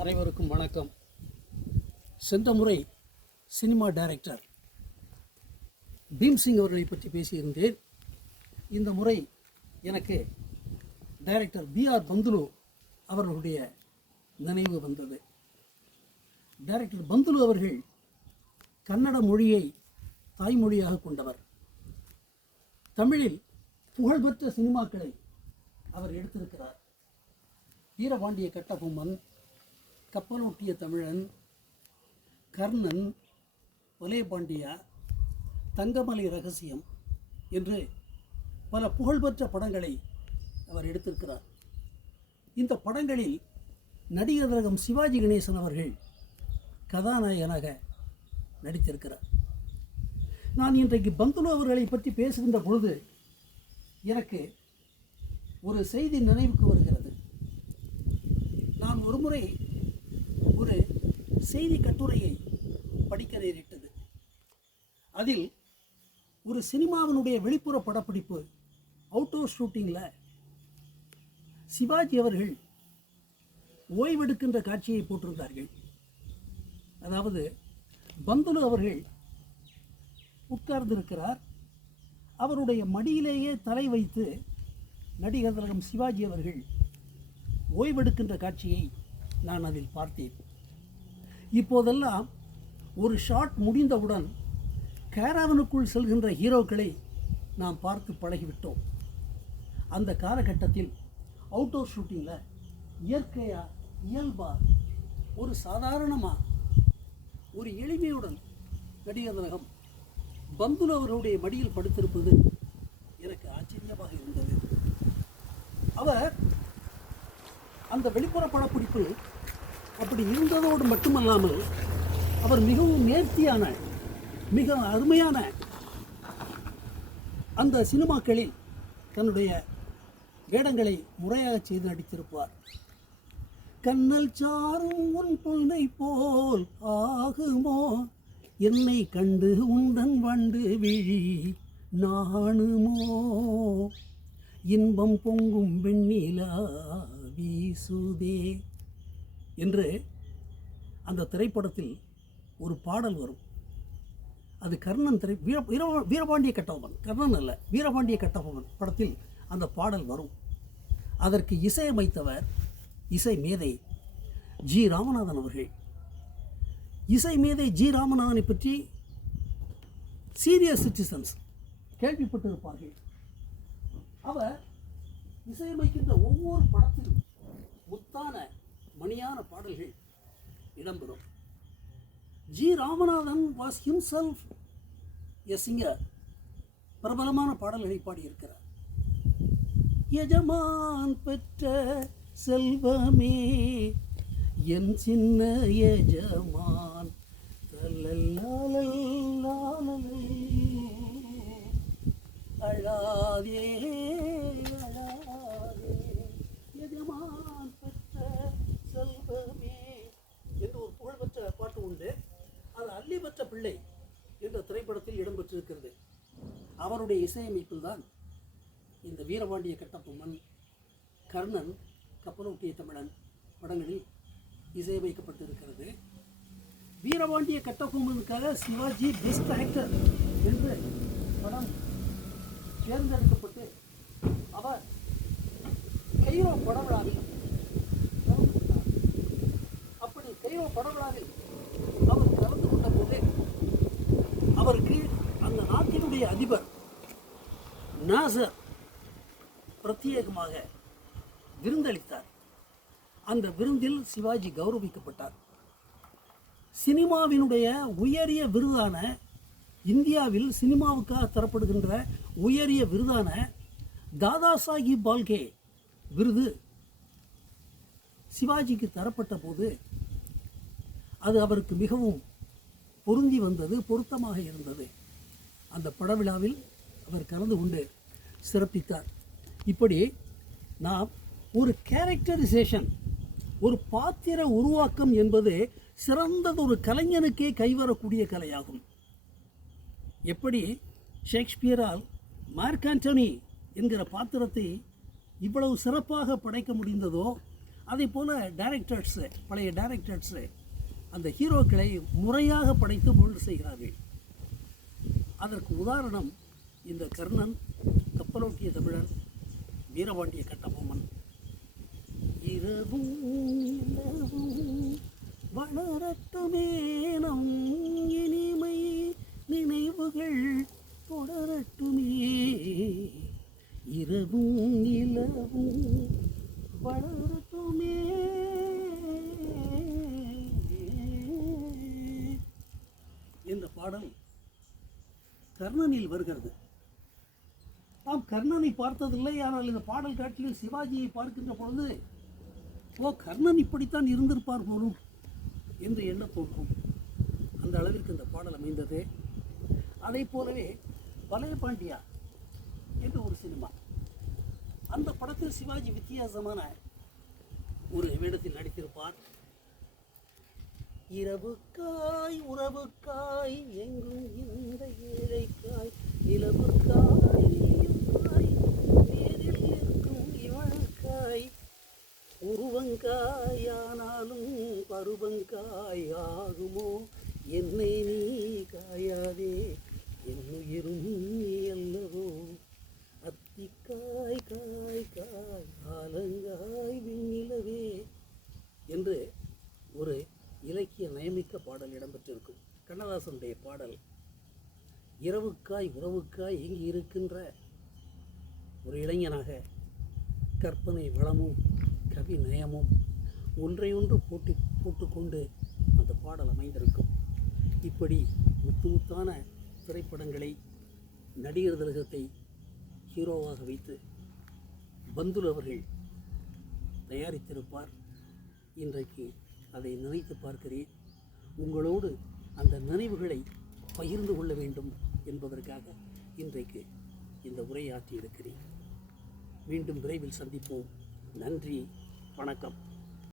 அனைவருக்கும் வணக்கம். சென்ற முறை சினிமா டைரக்டர் பீம்சிங் அவர்களை பற்றி பேசியிருந்தேன். இந்த முறை எனக்கு டைரக்டர் B.R. பந்துலு அவர்களுடைய நினைவு வந்தது. டைரக்டர் பந்துலு அவர்கள் கன்னட மொழியை தாய்மொழியாக கொண்டவர். தமிழில் புகழ்பெற்ற சினிமாக்களை அவர் எடுத்திருக்கிறார். வீரபாண்டிய கட்டபொம்மன், கப்பலோட்டிய தமிழன், கர்ணன், ஒலே பாண்டியா, தங்கமலை ரகசியம் என்று பல புகழ்பெற்ற படங்களை அவர் எடுத்திருக்கிறார். இந்த படங்களில் நடிகர் திலகம் சிவாஜி கணேசன் அவர்கள் கதாநாயகனாக நடித்திருக்கிறார். நான் இன்றைக்கு பந்துலு அவர்களை பற்றி பேசுகின்ற பொழுது எனக்கு ஒரு செய்தி நினைவுக்கு வருகிறது. நான் ஒருமுறை ஒரு செய்தி கட்டுரையை படிக்க நேரிட்டது. அதில் ஒரு சினிமாவினுடைய வெளிப்புற படப்பிடிப்பு அவுட்டோர் ஷூட்டிங்கில் சிவாஜி அவர்கள் ஓய்வெடுக்கின்ற காட்சியை போட்டிருந்தார்கள். அதாவது பந்துலு அவர்கள் உட்கார்ந்திருக்கிறார். அவருடைய மடியிலேயே தலை வைத்து நடிகர் திலகம் சிவாஜி அவர்கள் ஓய்வெடுக்கின்ற காட்சியை நான் அதில் பார்த்தேன். இப்போதெல்லாம் ஒரு ஷாட் முடிந்தவுடன் கேரவனுக்குள் செல்கின்ற ஹீரோக்களை நாம் பார்த்து பழகிவிட்டோம். அந்த காலகட்டத்தில் அவுட்டோர் ஷூட்டிங்கில் இயற்கையாக இயல்பாக ஒரு சாதாரணமாக ஒரு எளிமையுடன் நடிகர் திலகம் பந்துலு அவர்களுடைய மடியில் படுத்திருப்பது எனக்கு ஆச்சரியமாக இருந்தது. அவர் அந்த வெளிப்புற படப்பிடிப்பு அப்படி இருந்ததோடு மட்டுமல்லாமல் அவர் மிகவும் நேர்த்தியான மிக அருமையான அந்த சினிமாக்களில் தன்னுடைய வேடங்களை முறையாக செய்து நடித்திருப்பார். கண்ணல் சாரும் உன் பொன்னை போல் ஆகுமோ, என்னை கண்டு உண்டன் வண்டு விழி நாணுமோ, இன்பம் பொங்கும் வெண்ணிலா வீசுதே என்று அந்த திரைப்படத்தில் ஒரு பாடல் வரும். அது கர்ணன் வீரபாண்டிய கட்டபொம்மன், கர்ணன் அல்ல, வீரபாண்டிய கட்டபொம்மன் படத்தில் அந்த பாடல் வரும். அதற்கு இசையமைத்தவர் இசை மேதை ஜி ராமநாதன் அவர்கள். இசை மேதை ஜி ராமநாதனை பற்றி சீனியர் சிட்டிசன்ஸ் கேள்விப்பட்டிருப்பார்கள். அவர் இசையமைக்கின்ற ஒவ்வொரு படத்திலும் முத்தான மணியான பாடல்கள் இடம்பெறும். G Ramanathan was himself a singer. பிரபலமான பாடல்களை பாடியிருக்கிறார். எஜமான் பெற்ற செல்வமே என் சின்ன எஜமான், அழாதே அழாதே எஜமான் பெற்ற செல்வமே என்று ஒரு புகழ்பெற்ற பாட்டு உண்டு. அது அள்ளி பெற்ற பிள்ளை என்ற திரைப்படத்தில் இடம்பெற்றிருக்கிறது. அவருடைய இசையமைப்பில் தான் இந்த வீரபாண்டிய கட்டபொம்மன், கர்ணன், கப்பலோட்டிய தமிழன் படங்களில் இசையமைக்கப்பட்டிருக்கிறது. வீரபாண்டிய கட்டபொம்மனுக்காக சிவாஜி பெஸ்ட் ஆக்டர் என்று படம் தேர்ந்தெடுக்கப்பட்டு அவர் கைரோ படவிழாவில் அப்படி கைரோ படவிழாவில் அவர் கலந்து கொண்ட போது அவருக்கு அந்த நாட்டினுடைய அதிபர் நாசர் பிரத்யேகமாக விருந்தளித்தார். அந்த விருந்தில் சிவாஜி கௌரவிக்கப்பட்டார். சினிமாவினுடைய உயரிய விருதான, இந்தியாவில் சினிமாவுக்காக தரப்படுகின்ற உயரிய விருதான தாதா சாஹிப் பால்கே விருது சிவாஜிக்கு தரப்பட்ட போது அது அவருக்கு மிகவும் பொருந்தி வந்தது, பொருத்தமாக இருந்தது. அந்த படவிழாவில் அவர் கலந்து கொண்டு சிறப்பித்தார். இப்படி நாம் ஒரு கேரக்டரைசேஷன், ஒரு பாத்திர உருவாக்கம் என்பது சிறந்ததொரு கலைஞனுக்கே கைவரக்கூடிய கலையாகும். எப்படி ஷேக்ஸ்பியரால் மார்க் ஆண்டனி என்கிற பாத்திரத்தை இவ்வளவு சிறப்பாக படைக்க முடிந்ததோ, அதே போல் டைரக்டர்ஸு, பழைய டைரக்டர்ஸு அந்த ஹீரோக்களை முறையாக படைத்து மோல்டு செய்கிறார்கள். அதற்கு உதாரணம் இந்த கர்ணன், கப்பலோட்டிய தமிழன், வீரபாண்டிய கட்டபொம்மன். இரவும் நிலவும் வளரட்டுமே நம் இனிமை நினைவுகள் தொடரட்டுமே. இரவும் நிலவும் வளரட்டுமே. என்ற பாடல் கர்ணனில் வருகிறது. நாம் கர்ணனை பார்த்ததில்லை, ஆனால் இந்த பாடல் காட்சியில் சிவாஜியை பார்க்கின்ற பொழுது ஓ, கர்ணன் இப்படித்தான் இருந்திருப்பார் போலும் என்று எண்ண தோன்றும். அந்த அளவிற்கு இந்த பாடல் அமைந்தது. அதை போலவே பழைய பாண்டியா என்று ஒரு சினிமா, அந்த படத்தில் சிவாஜி வித்தியாசமான ஒரு வேடத்தில் நடித்திருப்பார். இரவுக்காய் உறவுக்காய் எங்கும் இந்த ஏழைக்காய் நிலவுக்காய் நீயுக்காய் நேரில் இருக்கும் இவளுக்காய் உருவங்காயானாலும் பருவங்காய் ஆகுமோ என்னை நீ காயாதே என்னுயிரும் நீ அல்லவோ அத்திக்காய் காய் காய் ஆலங்காய் விண்ணிலவே என்று ஒரு இலக்கிய நயமிக்க பாடல் இடம்பெற்றிருக்கும். கண்ணதாசனுடைய பாடல். இரவுக்காய் உறவுக்காய் இங்கு இருக்கின்ற ஒரு இளைஞனாக கற்பனை வளமும் கவி நயமும் ஒன்றையொன்று போட்டுக்கொண்டு அந்த பாடல் அமைந்திருக்கும். இப்படி முத்தான திரைப்படங்களை நடிகர் திலகத்தை ஹீரோவாக வைத்து பந்துல் அவர்கள் தயாரித்திருப்பார். இன்றைக்கு அதை நினைத்து பார்க்கிறேன். உங்களோடு அந்த நினைவுகளை பகிர்ந்து கொள்ள வேண்டும் என்பதற்காக இன்றைக்கு இந்த உரையாற்றி இருக்கிறேன். மீண்டும் விரைவில் சந்திப்போம். நன்றி, வணக்கம்.